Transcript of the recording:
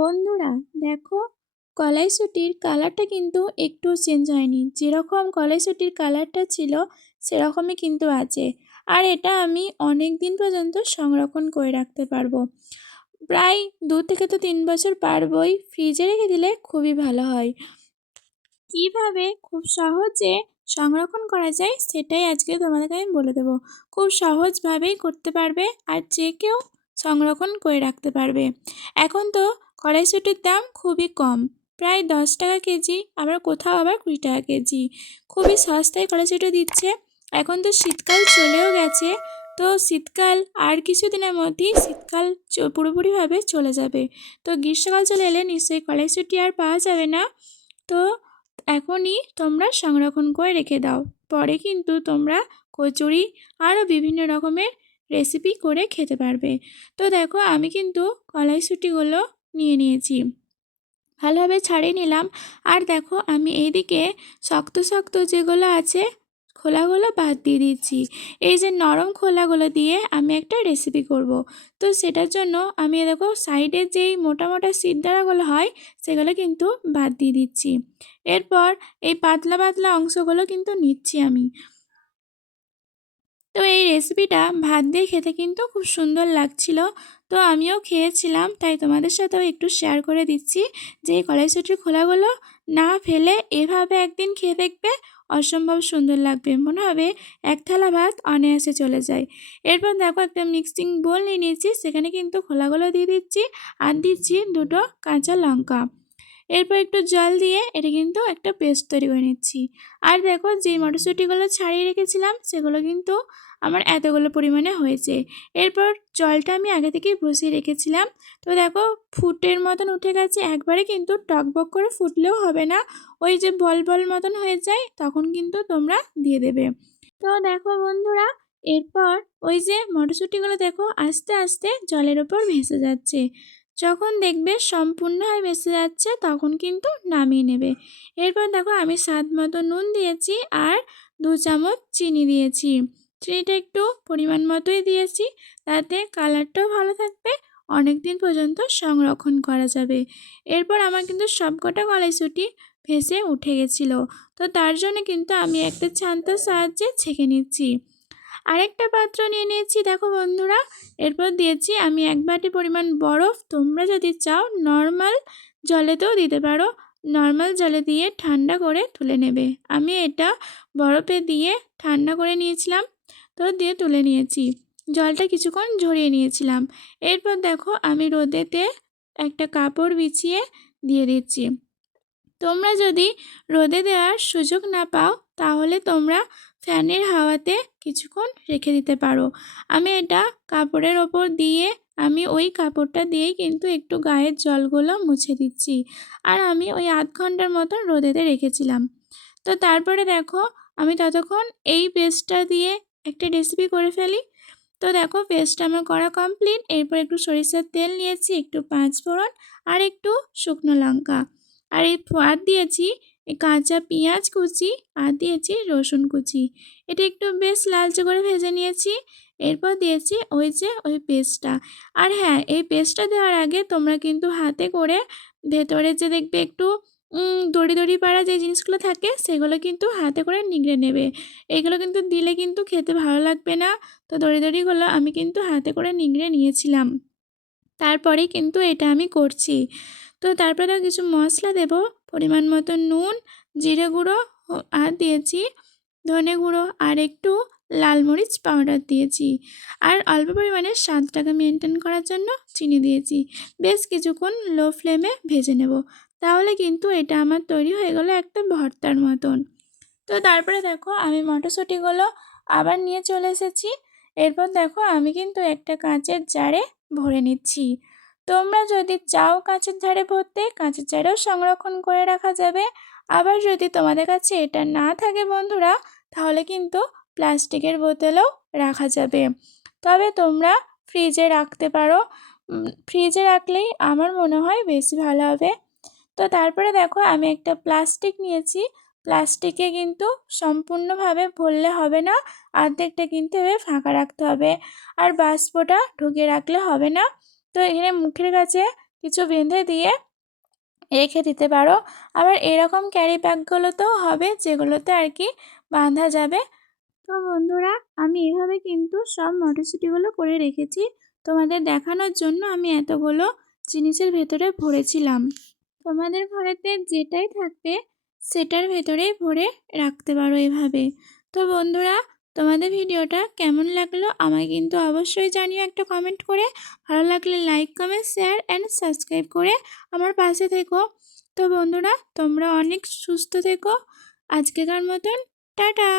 বন্ধুরা, দেখো কলাইশুঁটির কালারটা কিন্তু একটু চেঞ্জ হয়নি। যেরকম কলাইশুঁটির কালারটা ছিল, সেরকমই কিন্তু আছে। আর এটা আমি অনেক দিন পর্যন্ত সংরক্ষণ করে রাখতে পারব। প্রায় দু থেকে তো তিন বছর পারবই, ফ্রিজে রেখে দিলে খুবই ভালো হয়। কীভাবে খুব সহজে সংরক্ষণ করা যায়, সেটাই আজকে তোমাদেরকে আমি বলে দেবো। খুব সহজভাবেই করতে পারবে, আর যে কেউ সংরক্ষণ করে রাখতে পারবে। এখন তো কড়াইশুটির দাম খুবই কম। প্রায় দশ টাকা কেজি, আবার কোথাও আবার কুড়ি টাকা কেজি। খুবই সস্তায় কড়াইশুটি দিচ্ছে। এখন তো শীতকাল চলেও গেছে, তো শীতকাল আর কিছুদিনের মধ্যেই শীতকাল পুরোপুরিভাবে চলে যাবে। তো গ্রীষ্মকাল চলে এলে নিশ্চয়ই কড়াইশুটি আর পাওয়া যাবে না। তো এখনই তোমরা সংরক্ষণ করে রেখে দাও। পরে কিন্তু তোমরা কচুরি আরও বিভিন্ন রকমের রেসিপি করে খেতে পারবে। তো দেখো, আমি কিন্তু কলাইশুঁটিগুলো নিয়ে নিয়েছি। ভালোভাবে ছাড়িয়ে নিলাম। আর দেখো, আমি এইদিকে শক্ত শক্ত যেগুলো আছে, খোলাগুলো বাদ দিয়ে দিচ্ছি। এই যে নরম খোলাগুলো দিয়ে আমি একটা রেসিপি করব। তো সেটার জন্য আমি দেখো সাইডের যেই মোটা মোটা সিদ্ধারাগুলো হয়, সেগুলো কিন্তু বাদ দিয়ে দিচ্ছি। এরপর এই পাতলা পাতলা অংশগুলো কিন্তু নিচ্ছি আমি। তো এই রেসিপিটা ভাত দিয়ে খেতে কিন্তু খুব সুন্দর লাগছিল। তো আমিও খেয়েছিলাম, তাই তোমাদের সাথেও একটু শেয়ার করে দিচ্ছি যে এই কড়াইশুটির খোলাগুলো না ফেলে এভাবে একদিন খেয়ে দেখবে অসম্ভব সুন্দর লাগবে। মনে হবে এক থালা ভাত অনায়াসে চলে যায়। এরপর দেখো একটা মিক্সিং বোল নিয়ে নিয়েছি, সেখানে কিন্তু খোলাগুলো দিয়ে দিচ্ছি আর দিচ্ছি দুটো কাঁচা লঙ্কা। এরপর একটু জল দিয়ে এটা কিন্তু একটা পেস্ট তৈরি করে নিচ্ছি। আর দেখো যে মটরশুঁটিগুলো ছাড়িয়ে রেখেছিলাম, সেগুলো কিন্তু আমার এতগুলো পরিমাণে হয়েছে। এরপর জলটা আমি আগে থেকেই বসিয়ে রেখেছিলাম। তো দেখো ফুটের মতন উঠে গেছে, একবারে কিন্তু টকবক করে ফুটলেও হবে না। ওই যে বল বল মতন হয়ে যায়, তখন কিন্তু তোমরা দিয়ে দেবে। তো দেখো বন্ধুরা, এরপর ওই যে মটরশুঁটিগুলো দেখো আস্তে আস্তে জলের ওপর ভেসে যাচ্ছে। যখন দেখবে সম্পূর্ণভাবে ভেসে যাচ্ছে, তখন কিন্তু নামিয়ে নেবে। এরপর দেখো আমি স্বাদ মতো নুন দিয়েছি আর দু চামচ চিনি দিয়েছি। চিনিটা একটু পরিমাণ মতোই দিয়েছি, তাতে কালারটাও ভালো থাকবে অনেক দিন পর্যন্ত সংরক্ষণ করা যাবে। এরপর আমার কিন্তু সবকটা কলাইশুটি ভেসে উঠে গেছিল। তো তার জন্য কিন্তু আমি একটা ছান্তার সাহায্যে ছেঁকে নিচ্ছি। আরেকটা পাত্র নিয়ে নিয়েছি, দেখো বন্ধুরা। এরপর দিয়েছি আমি এক বাটি পরিমাণ বরফ। তোমরা যদি চাও নর্মাল জলেতেও দিতে পারো। নর্মাল জলে দিয়ে ঠান্ডা করে তুলে নেবে। আমি এটা বরফে দিয়ে ঠান্ডা করে নিয়েছিলাম, তো দিয়ে তুলে নিয়েছি। জলটা কিছুক্ষণ ঝরিয়ে নিয়েছিলাম। এরপর দেখো আমি রোদেতে একটা কাপড় বিছিয়ে দিয়ে দিচ্ছি। তোমরা যদি রোদে দেওয়ার সুযোগ না পাও তাহলে তোমরা ফ্যানের হাওয়াতে কিছুক্ষণ রেখে দিতে পারো। আমি এটা কাপড়ের ওপর দিয়ে, আমি ওই কাপড়টা দিয়েই কিন্তু একটু গায়ের জলগুলো মুছে দিচ্ছি। আর আমি ওই আধ ঘণ্টার মতন রোদেতে রেখেছিলাম। তো তারপরে দেখো, আমি ততক্ষণ এই পেস্টটা দিয়ে একটা রেসিপি করে ফেলি। তো দেখো পেস্টটা আমার করা কমপ্লিট এরপর একটু সরিষার তেল নিয়েছি, একটু পাঁচ ফোড়ন আর একটু শুকনো লঙ্কা। আর এই আর দিয়েছি কাঁচা পেঁয়াজ কুচি আর দিয়েছি রসুন কুচি। এটা একটু বেশ লালচে করে ভেজে নিয়েছি। এরপর দিয়েছি ওই যে ওই পেস্টটা। আর হ্যাঁ এই পেস্টটা দেওয়ার আগে তোমরা কিন্তু হাতে করে ভেতরে যে দেখবে একটু দড়ি দড়ি পাড়া যে জিনিসগুলো থাকে সেগুলো কিন্তু হাতে করে নিগড়ে নেবে। এগুলো কিন্তু দিলে কিন্তু খেতে ভালো লাগবে না। তো দড়ি দড়িগুলো আমি কিন্তু হাতে করে নিগড়ে নিয়েছিলাম। তারপরেই কিন্তু এটা আমি করছি। তো তারপরে কিছু মশলা দেব। পরিমাণ মতো নুন, জিরে গুঁড়ো আর দিয়েছি ধনে গুঁড়ো আর একটু লাল মরিচ পাউডার দিয়েছি। আর অল্প পরিমাণে স্বাদটাকে মেনটেন করার জন্য চিনি দিয়েছি। বেশ কিছুক্ষণ লো ফ্লেমে ভেজে নেব। তাহলে কিন্তু এটা আমার তৈরি হয়ে গেলো একটা ভর্তার মতন। তো তারপরে দেখো আমি মটরশুঁটিগুলো আবার নিয়ে চলে এসেছি। এরপর দেখো আমি কিন্তু একটা কাঁচের জারে ভরে নিচ্ছি। তোমরা যদি চাও কাঁচের ঝাড়ে ভরতে, কাঁচের ঝাড়েও সংরক্ষণ করে রাখা যাবে। আবার যদি তোমাদের কাছে এটা না থাকে বন্ধুরা, তাহলে কিন্তু প্লাস্টিকের বোতলেও রাখা যাবে। তবে তোমরা ফ্রিজে রাখতে পারো। ফ্রিজে রাখলেই আমার মনে হয় বেশি ভালো হবে। তো তারপরে দেখো, আমি একটা প্লাস্টিক নিয়েছি। প্লাস্টিকে কিন্তু সম্পূর্ণভাবে ভরলে হবে না, অর্ধেকটা কিন্তু এভাবে ফাঁকা রাখতে হবে। আর বাষ্পটা ঢুকিয়ে রাখলে হবে না। তো এখানে মুখের কাছে কিছু বেঁধে দিয়ে রেখে দিতে পারো। আবার এরকম ক্যারি ব্যাগগুলোতেও হবে, যেগুলোতে আর কি বাঁধা যাবে। তো বন্ধুরা, আমি এভাবে কিন্তু সব মটরশুঁটিগুলো করে রেখেছি। তোমাদের দেখানোর জন্য আমি এতগুলো জিনিসের ভেতরে ভরেছিলাম। তোমাদের ঘরেতে যেটাই থাকবে, সেটার ভেতরেই ভরে রাখতে পারো এভাবে। তো বন্ধুরা তোমাদের ভিডিওটা কেমন লাগল আমায় কিন্তু অবশ্যই জানিও একটা কমেন্ট করে। ভালো লাগলে like comment share and subscribe করে আমার পাশে থেকো। তো বন্ধুরা, তোমরা অনেক সুস্থ থেকো। আজকেকার মতন, টাটা!